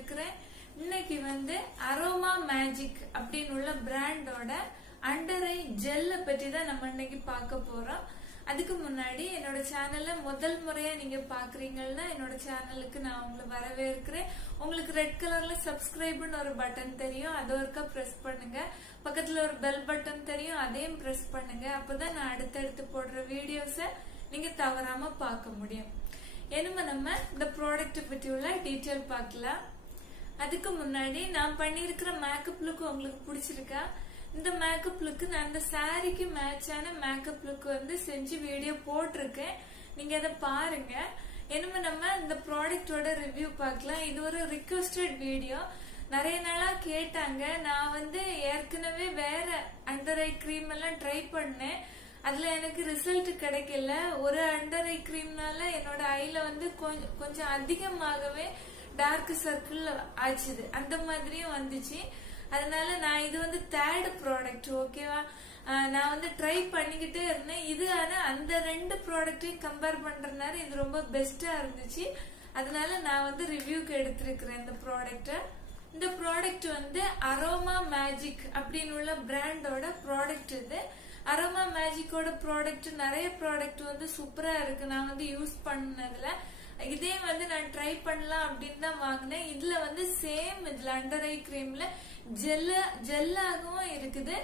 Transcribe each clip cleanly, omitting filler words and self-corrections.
வரவேற்கிறேன். இன்னைக்கு aroma magic அப்படின்னு உள்ள பிராண்டோட அண்டர் ஐ ஜெல்ல பத்தி தான் நம்ம இன்னைக்கு பார்க்க போறோம். அதுக்கு முன்னாடி என்னோட சேனல்ல முதல் முறையா நீங்க பாக்குறீங்கன்னா என்னோட சேனலுக்கு நான் உங்களை வரவேற்கிறேன். உங்களுக்கு ரெட் கலர்ல சப்ஸ்கிரைப்னு ஒரு பட்டன் தெரியும், அதை ஒருக்கா பிரஸ் பண்ணுங்க. பக்கத்துல ஒரு பெல் பட்டன் தெரியும், அதையும் பிரஸ் பண்ணுங்க. அப்பதான் நான் அடுத்தடுத்து போடுற வீடியோஸ நீங்க தவறாம பார்க்க முடியும். என்னமா நம்ம இந்த ப்ராடக்ட் பத்தி உள்ள டீட்டெயில் பார்க்கலாம். அதுக்கு முன்னாடி நான் பண்ணிருக்கிற மேக்கப் லுக் உங்களுக்கு பிடிச்சிருக்கா? இந்த மேக்கப் லுக் நான் இந்த சாரிக்கு மேட்சான மேக்கப் லுக் செஞ்சு வீடியோ போட்டிருக்கேன், நீங்க அதை பாருங்க. என்னமா நம்ம இந்த ப்ராடக்டோட ரிவ்யூ பார்க்கலாம். இது ஒரு ரிக்வெஸ்டட் வீடியோ, நிறைய நாளா கேட்டாங்க. நான் ஏற்கனவே வேற அண்டர் ஐ கிரீம் எல்லாம் ட்ரை பண்ணேன், அதுல எனக்கு ரிசல்ட் கிடைக்கல. ஒரு அண்டர் ஐ கிரீம்னால என்னோட ஐல கொஞ்சம் அதிகமாகவே டார்க் சர்க்கிள் ஆச்சுது, அந்த மாதிரியும் வந்துச்சு. அதனால நான் இது தேர்ட் ப்ராடக்ட், ஓகேவா? நான் ட்ரை பண்ணிக்கிட்டே இருந்தேன். இது ஆனா அந்த ரெண்டு ப்ராடக்டையும் கம்பேர் பண்றதுனால இது ரொம்ப பெஸ்டா இருந்துச்சு. அதனால நான் ரிவ்யூக்கு எடுத்திருக்கிறேன் இந்த ப்ராடக்ட். இந்த ப்ராடக்ட் அரோமா மேஜிக் அப்படின்னு உள்ள பிராண்டோட ப்ராடக்ட். இது அரோமா மேஜிக்கோட ப்ராடக்ட் நிறைய ப்ராடக்ட் சூப்பரா இருக்கு. நான் யூஸ் பண்ணதுல இதே நான் ட்ரை பண்ணலாம் அப்படின்னு தான் வாங்கினேன். இதுல சேம் இதுல அண்டர் ஐ கிரீம்ல ஜெல்லாகவும் இருக்குது,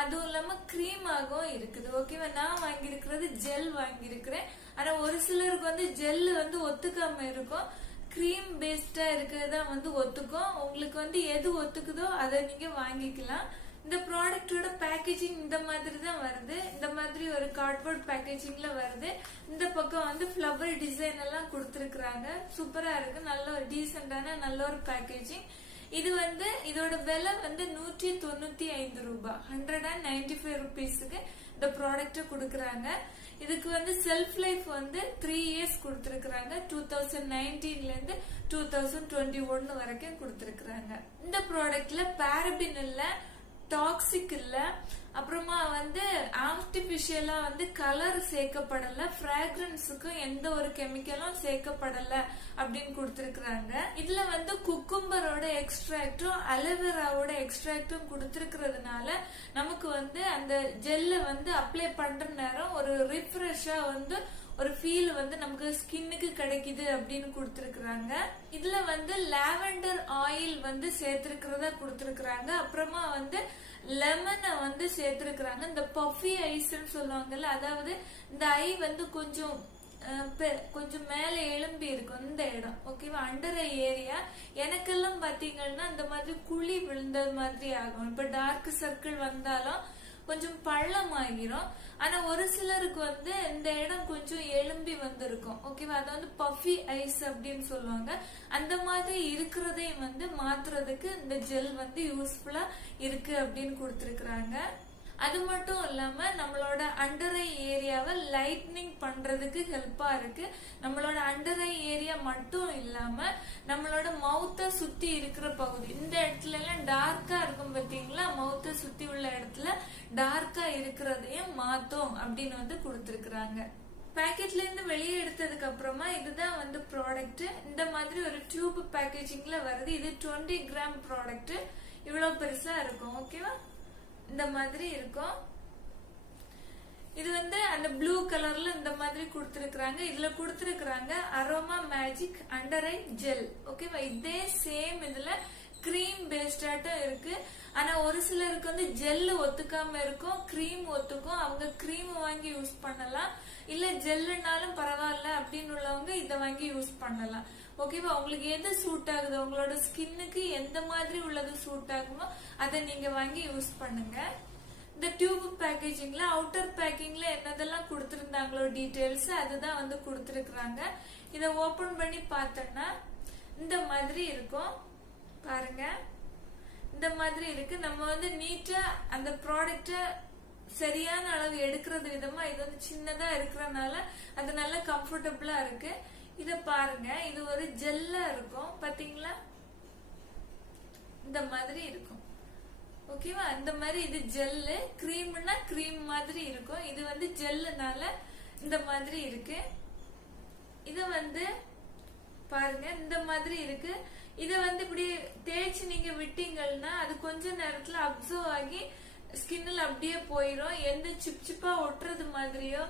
அதுவும் இல்லாம கிரீம் ஆகவும் இருக்குது. ஓகேவா? நான் வாங்கியிருக்கிறது ஜெல் வாங்கியிருக்கிறேன். ஆனா ஒரு சிலருக்கு ஜெல் ஒத்துக்காம இருக்கும், கிரீம் பேஸ்டா இருக்கிறதா ஒத்துக்கும். உங்களுக்கு எது ஒத்துக்குதோ அதை நீங்க வாங்கிக்கலாம். இந்த ப்ராடக்டோட பேக்கேஜிங் இந்த மாதிரி தான் வருது. இந்த மாதிரி ஒரு கார்ட்போர்ட் பேக்கேஜிங்ல வருது. இந்த பக்கம் ஃபிளவர் டிசைன் எல்லாம் கொடுத்திருக்காங்க, சூப்பரா இருக்கு. நல்ல ஒரு டீசென்டான நல்ல ஒரு பேக்கேஜிங். இது இதோட விலை 195 ரூபாய், 195 ருபீஸுக்கு இந்த ப்ராடக்ட் கொடுக்கறாங்க. இதுக்கு செல்ஃப் லைஃப் 3 இயர்ஸ் கொடுத்திருக்காங்க. 2019ல இருந்து 2021 வரைக்கும் கொடுத்திருக்காங்க. இந்த ப்ராடக்ட்ல பாரபின் இல்ல, டாக்ஸிக் இல்ல, அப்புறமா ஆர்டிபிஷியலா கலர் சேர்க்கப்படல, பிராக்ரன்ஸுக்கும் எந்த ஒரு கெமிக்கலும் சேர்க்கப்படல அப்படின்னு கொடுத்திருக்காங்க. இதுல குக்கும்பரோட எக்ஸ்ட்ராக்டும் அலோவேராவோட எக்ஸ்ட்ராக்டும் கொடுத்திருக்கிறதுனால நமக்கு அந்த ஜெல்ல அப்ளை பண்ற நேரம் ஒரு ரிஃப்ரெஷ்ஷா ஒரு ஃபீல் நமக்கு ஸ்கின்னுக்கு கிடைக்குது அப்படின்னு கொடுத்திருக்காங்க. இதுல லாவெண்டர் ஆயில் சேர்த்திருக்கிறதா கொடுத்திருக்காங்க. அப்புறமா லெமனை சேர்த்திருக்காங்க. இந்த பஃபி ஐஸ்ன்னு சொல்லுவாங்கல்ல, அதாவது இந்த ஐ கொஞ்சம் மேல எலும்பி இருக்கும் இந்த இடம், ஓகேவா? அண்டர் ஐ ஏரியா எனக்கெல்லாம் பாத்தீங்கன்னா இந்த மாதிரி குழி விழுந்த மாதிரி ஆகும். இப்ப டார்க் சர்க்கிள் வந்தாலும் கொஞ்சம் பள்ளம் ஆகிரும். ஆனா ஒரு சிலருக்கு இந்த இடம் கொஞ்சம் எலும்பி இருக்கும், ஓகேவா? அது பஃபி ஐஸ் அப்படின்னு சொல்லுவாங்க. அந்த மாதிரி இருக்கிறதையும் மாத்துறதுக்கு இந்த ஜெல் யூஸ்ஃபுல்லா இருக்கு அப்படின்னு கொடுத்திருக்காங்க. அது மட்டும் இல்லாம நம்மளோட அண்டர் ஐ ஏரியாவை லைட்னிங் பண்றதுக்கு ஹெல்ப்பா இருக்கு. நம்மளோட அண்டர் ஐ ஏரியா மட்டும் இல்லாம நம்மளோட மவுத்த சுத்தி இருக்கிற பகுதி, இந்த இடத்துல எல்லாம் டார்க்கா இருக்கும் பாத்தீங்களா, மவுத்த சுத்தி உள்ள இடத்துல டார்க்கா இருக்கிறதையும் மாத்தும் அப்படின்னு கொடுத்திருக்காங்க. பேக்கெட்ல இருந்து வெளியே எடுத்ததுக்கு அப்புறமா இதுதான் ப்ராடக்ட். இந்த மாதிரி ஒரு டியூப் பேக்கேஜிங்ல வருது. இது 20 கிராம் ப்ராடக்ட், இவ்வளவு பெருசா இருக்கும், ஓகேவா? இந்த மாதிரி இருக்கும். இது அந்த ப்ளூ கலர்ல இந்த மாதிரி கொடுத்திருக்காங்க. இதுல கொடுத்திருக்காங்க aroma magic under eye gel, ஓகேவா? இதே சேம் இதுல கிரீம் பேஸ்டாட்டும் இருக்கு. ஆனா ஒரு சிலருக்கு ஜெல் ஒத்துக்காம இருக்கும், கிரீம் ஒத்துக்கும். அவங்க கிரீம் வாங்கி யூஸ் பண்ணலாம், இல்ல ஜெல்லுனாலும் பரவாயில்ல அப்படின்னு உள்ளவங்க இதை வாங்கி யூஸ் பண்ணலாம், ஓகேவா? உங்களுக்கு எது சூட் ஆகுது, உங்களோட ஸ்கின்னுக்கு எந்த மாதிரி உள்ளது சூட் ஆகுமோ அதை நீங்க வாங்கி யூஸ் பண்ணுங்க. இந்த டியூப் பேக்கேஜிங்ல அவுட்டர் பேக்கிங்ல என்னதெல்லாம் கொடுத்திருந்தாங்களோ டீடைல்ஸ் அதுதான் கொடுத்திருக்காங்க. இத ஓபன் பண்ணி பார்த்தோம்னா இந்த மாதிரி இருக்கும், பாருங்க. இந்த மாதிரி இருக்கு. நம்ம நீட்டா அந்த ப்ராடக்ட சரியான அளவு எடுக்கிறது விதமா இது சின்னதா இருக்கிறதுனால அது நல்லா கம்ஃபர்டபுளா இருக்கு. இத பாருங்க, இது ஒரு ஜெல்லா இருக்கும் பாத்தீங்களா, இந்த மாதிரி இருக்கும், ஓகேவா? இந்த மாதிரி இது ஜெல்லு, கிரீம்னா கிரீம் மாதிரி இருக்கும். இது ஜெல்லுனால இந்த மாதிரி இருக்கு. இத பாருங்க, இந்த மாதிரி இருக்கு. இத வந்து இப்படி தேய்ச்சி நீங்க விட்டீங்கன்னா அது கொஞ்ச நேரத்துல அப்சர்வ் ஆகி ஸ்கின்ல அப்படியே போயிடும். எந்த சிப் சிப்பா ஒட்டுறது மாதிரியோ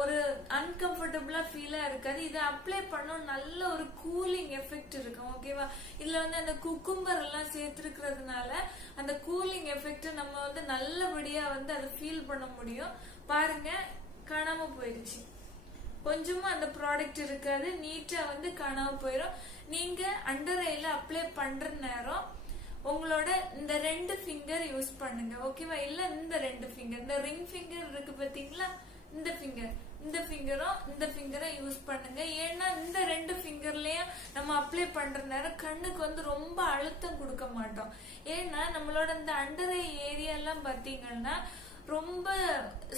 ஒரு அன்கம்ஃபர்டபுளா ஃபீலா இருக்காது. இதை அப்ளை பண்ணோம் நல்ல ஒரு கூலிங் எஃபெக்ட் இருக்கும். ஓகேவா? இதுல வந்து அந்த குக்கும்பர் எல்லாம் சேர்த்திருக்கிறதுனால அந்த கூலிங் எஃபெக்ட் நம்ம வந்து நல்லபடியா வந்து அதை ஃபீல் பண்ண முடியும். பாருங்க, காணாம போயிருச்சு. கொஞ்சமா அந்த ப்ராடக்ட் இருக்காது, நீட்டா வந்து காணாம போயிடும். நீங்க அண்டர் ஐல அப்ளை பண்ற நேரம் உங்களோட இந்த 2 ஃபிங்கர் யூஸ் பண்ணுங்க. ஓகேவா? இல்ல இந்த 2 ஃபிங்கர், இந்த ரிங் ஃபிங்கர் இருக்கு பாத்தீங்களா, இந்த ஃபிங்கரும் இந்த ஃபிங்கரை யூஸ் பண்ணுங்க. ஏன்னா இந்த 2 ஃபிங்கர்லயும் நம்ம அப்ளை பண்ற நேரம் கண்ணுக்கு வந்து ரொம்ப அழுத்தம் கொடுக்க மாட்டோம். ஏன்னா நம்மளோட இந்த அண்டர் ஐ ஏரியா எல்லாம் பாத்தீங்கன்னா ரொம்ப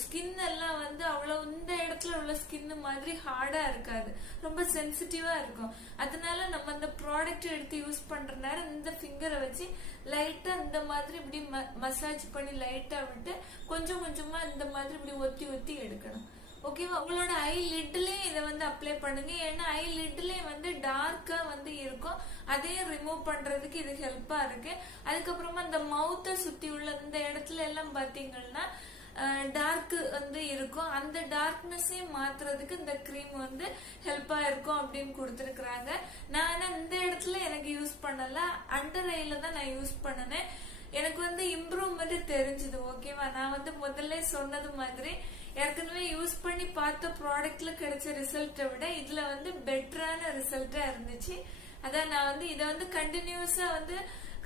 ஸ்கின் எல்லாம் வந்து அவ்வளவு இந்த இடத்துல உள்ள ஸ்கின் மாதிரி ஹார்டா இருக்காது, ரொம்ப சென்சிட்டிவா இருக்கும். அதனால நம்ம அந்த ப்ராடக்ட் எடுத்து யூஸ் பண்ற நேரம் இந்த ஃபிங்கரை வச்சு லைட்டா இந்த மாதிரி இப்படி மசாஜ் பண்ணி லைட்டா விட்டு கொஞ்சம் கொஞ்சமா இந்த மாதிரி இப்படி ஒத்தி ஒத்தி எடுக்கணும். ஓகேவா? உங்களோட ஐ லிட்லயே இதை வந்து அப்ளை பண்ணுங்க. ஏன்னா ஐ லிட்லயே வந்து டார்க்கா வந்து இருக்கும், அதையும் ரிமூவ் பண்றதுக்கு இது ஹெல்ப்பா இருக்கு. அதுக்கப்புறமா இந்த மவுத்தை சுத்தி உள்ள இந்த இடத்துல எல்லாம் பாத்தீங்கன்னா டார்க் வந்து இருக்கும், அந்த டார்க்னஸையும் மாத்துறதுக்கு இந்த கிரீம் வந்து ஹெல்ப்பா இருக்கும் அப்படின்னு கொடுத்துருக்காங்க. நான் இந்த இடத்துல எனக்கு யூஸ் பண்ணல, அண்டர் ஐல தான் நான் யூஸ் பண்ணனேன். எனக்கு வந்து இம்ப்ரூவ்மெண்ட் தெரிஞ்சது. ஓகேவா? நான் வந்து முதல்ல சொன்னது மாதிரி ஏற்கனவே யூஸ் பண்ணி பார்த்த ப்ராடக்ட்ல கிடைச்ச ரிசல்ட்டை விட இதுல வந்து பெட்டரான ரிசல்ட்டா இருந்துச்சு. அதான் நான் வந்து இதை வந்து கண்டினியூஸா வந்து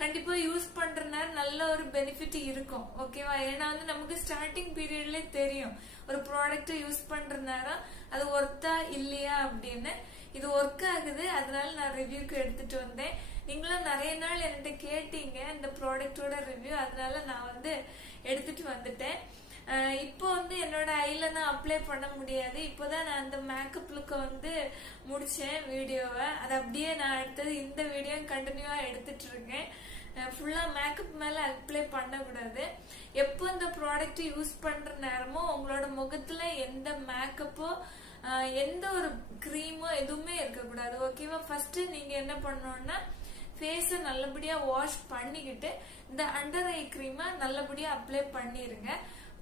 கண்டிப்பா யூஸ் பண்றதுனால நல்ல ஒரு பெனிஃபிட் இருக்கும். ஓகேவா? ஏன்னா வந்து நமக்கு ஸ்டார்டிங் பீரியட்ல தெரியும் ஒரு ப்ராடக்ட் யூஸ் பண்றதுனால அது ஒர்த்தா இல்லையா அப்படின்னு. இது ஒர்க் ஆகுது, அதனால நான் ரிவ்யூக்கு எடுத்துட்டு வந்தேன். நீங்களும் நிறைய நாள் என்கிட்ட கேட்டீங்க இந்த ப்ராடக்டோட ரிவ்யூ, அதனால நான் வந்து எடுத்துட்டு வந்துட்டேன். இப்போ வந்து என்னோட ஐல நான் அப்ளை பண்ண முடியாது. இப்போதான் நான் அந்த மேக்கப் லுக்க வந்து முடிச்சேன் வீடியோவை. அது அப்படியே நான் அடுத்தது இந்த வீடியோ கண்டினியூவா எடுத்துட்டு இருக்கேன். ஃபுல்லா மேக்கப் மேல அப்ளை பண்ணக்கூடாது. எப்போ இந்த ப்ராடக்ட் யூஸ் பண்ற நேரமோ உங்களோட முகத்துல எந்த மேக்கப்போ எந்த ஒரு கிரீமோ எதுவுமே இருக்கக்கூடாது. ஓகேவா? ஃபர்ஸ்ட் நீங்க என்ன பண்ணணும்னா ஃபேஸ நல்லபடியா வாஷ் பண்ணிக்கிட்டு இந்த அண்டர் ஐ கிரீமை நல்லபடியா அப்ளை பண்ணிருங்க.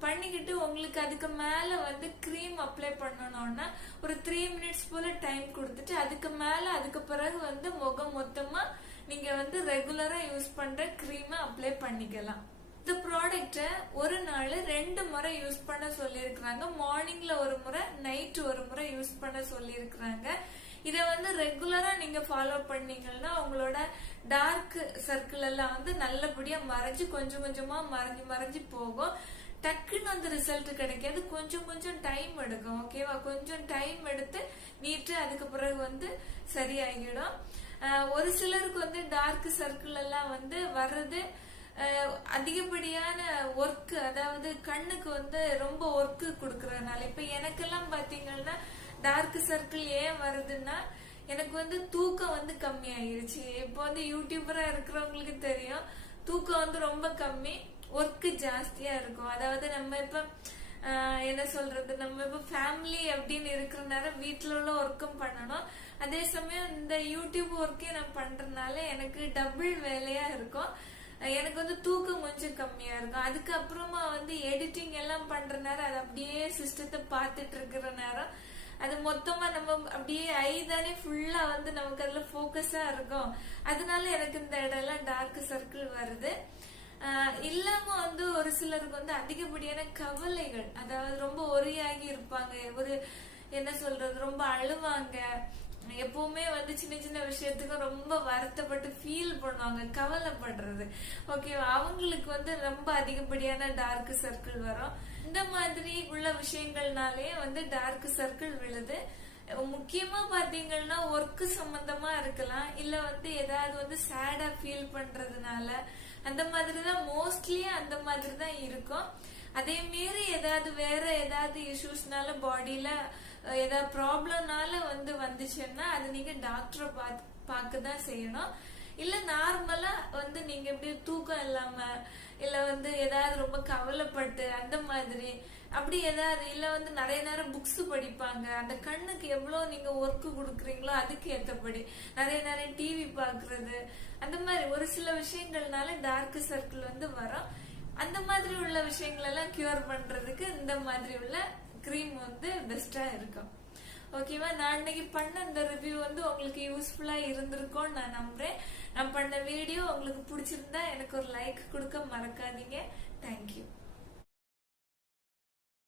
பண்ணிக்கிட்டு உங்களுக்கு அதுக்கு மேல வந்து கிரீம் அப்ளை பண்ணணும்னா ஒரு 3 மினிட்ஸ் போல டைம் கொடுத்துட்டு அதுக்கு மேல அதுக்கு பிறகு வந்து முகம் மொத்தமா நீங்க வந்து ரெகுலரா யூஸ் பண்ற கிரீமை அப்ளை பண்ணிக்கலாம். இந்த ப்ராடக்ட ஒரு நாள் 2 முறை யூஸ் பண்ண சொல்லியிருக்கிறாங்க. மார்னிங்ல ஒரு முறை, நைட் ஒரு முறை யூஸ் பண்ண சொல்லியிருக்கிறாங்க. இத வந்து ரெகுலரா நீங்க ஃபாலோ பண்ணீங்கன்னா உங்களோட டார்க் சர்க்கிள் எல்லாம் வந்து நல்லபடியா மறைஞ்சு கொஞ்சம் கொஞ்சமா மறைஞ்சு போகும். டக்குன்னு வந்து ரிசல்ட் கிடைக்காது, கொஞ்சம் கொஞ்சம் டைம் எடுக்கும். ஓகேவா? கொஞ்சம் டைம் எடுத்து நீட்டு அதுக்கு பிறகு வந்து சரியாகிடும். ஒரு சிலருக்கு வந்து டார்க் சர்க்கிள் எல்லாம் வந்து வர்றது அதிகப்படியான ஒர்க், அதாவது கண்ணுக்கு வந்து ரொம்ப ஒர்க் கொடுக்கறதுனால. இப்ப எனக்கெல்லாம் பாத்தீங்கன்னா டார்க் சர்க்கிள் ஏன் வருதுன்னா எனக்கு வந்து தூக்கம் வந்து கம்மி ஆயிருச்சு. இப்போ வந்து யூடியூபரா இருக்கிறவங்களுக்கு தெரியும், தூக்கம் வந்து ரொம்ப கம்மி, ஒர்க் ஜாஸ்தியா இருக்கும். அதாவது நம்ம இப்ப என்ன சொல்றது, நம்ம இப்ப ஃபேமிலி அப்படின்னு இருக்கிற நேரம் வீட்டுல உள்ள ஒர்க்கும் பண்ணணும், அதே சமயம் இந்த யூடியூப் ஒர்க்கே நான் பண்றதுனால எனக்கு டபுள் வேலையா இருக்கும். எனக்கு வந்து தூக்கம் கொஞ்சம் கம்மியா இருக்கும். அதுக்கப்புறமா வந்து எடிட்டிங் எல்லாம் பண்ற நேரம் அது அப்படியே சிஸ்டத்தை பார்த்துட்டு இருக்கிற நேரம் அது மொத்தமா நம்ம அப்படியே ஐ தானே ஃபுல்லா வந்து நமக்கு அதுல போக்கஸா இருக்கும். அதனால எனக்கு இந்த இடம் டார்க் சர்க்கிள் வருது. இல்லாம வந்து ஒரு சிலருக்கு வந்து அதிகப்படியான கவலைகள், அதாவது ரொம்ப ஒரியாகி இருப்பாங்க, ஒரு என்ன சொல்றது ரொம்ப அழுவாங்க, எப்பவுமே வந்து சின்ன சின்ன விஷயத்துக்கு ரொம்ப வருத்தப்பட்டு ஃபீல் பண்ணுவாங்க, கவலைப்படுறது. ஓகேவா? அவங்களுக்கு வந்து ரொம்ப அதிகப்படியான டார்க் சர்க்கிள் வரும். இந்த மாதிரி உள்ள விஷயங்கள்னாலே வந்து டார்க் சர்க்கிள் விழுது. முக்கியமா பாத்தீங்கன்னா ஒர்க் சம்பந்தமா இருக்கலாம், இல்ல வந்து ஏதாவது வந்து சேடா ஃபீல் பண்றதுனால அந்த மாதிரிதான் மோஸ்ட்லி அந்த மாதிரிதான் இருக்கும். அதே மீறி ஏதாவது வேற ஏதாவது இஷ்யூஸ்னால பாடியில ஏதாவது ப்ராப்ளம்னால வந்து வந்துச்சுன்னா அது நீங்க டாக்டரை பார்க்கதான் செய்யணும். இல்ல நார்மலா வந்து நீங்க எப்படி தூக்கம் இல்லாம இல்ல வந்து ஏதாவது ரொம்ப கவலைப்பட்டு அந்த மாதிரி அப்படி ஏதாவது இல்ல வந்து நிறைய நேரம் புக்ஸ் படிப்பாங்க, அந்த கண்ணுக்கு எவ்வளவு நீங்க ஒர்க் கொடுக்குறீங்களோ அதுக்கு ஏத்தபடி நிறைய நேரம் டிவி பாக்குறது, அந்த மாதிரி ஒரு சில விஷயங்கள்னால டார்க் சர்க்கிள் வந்து வரும். அந்த மாதிரி உள்ள விஷயங்கள் எல்லாம் கியூர் பண்றதுக்கு இந்த மாதிரி உள்ள கிரீம் வந்து பெஸ்டா இருக்கும். ஓகேவா? நான் இன்னைக்கு பண்ண இந்த ரிவ்யூ வந்து உங்களுக்கு யூஸ்ஃபுல்லா இருந்திருக்கும்னு நான் நம்புறேன். நான் பண்ண வீடியோ உங்களுக்கு பிடிச்சிருந்தா எனக்கு ஒரு லைக் கொடுக்க மறக்காதீங்க. தேங்க்யூ.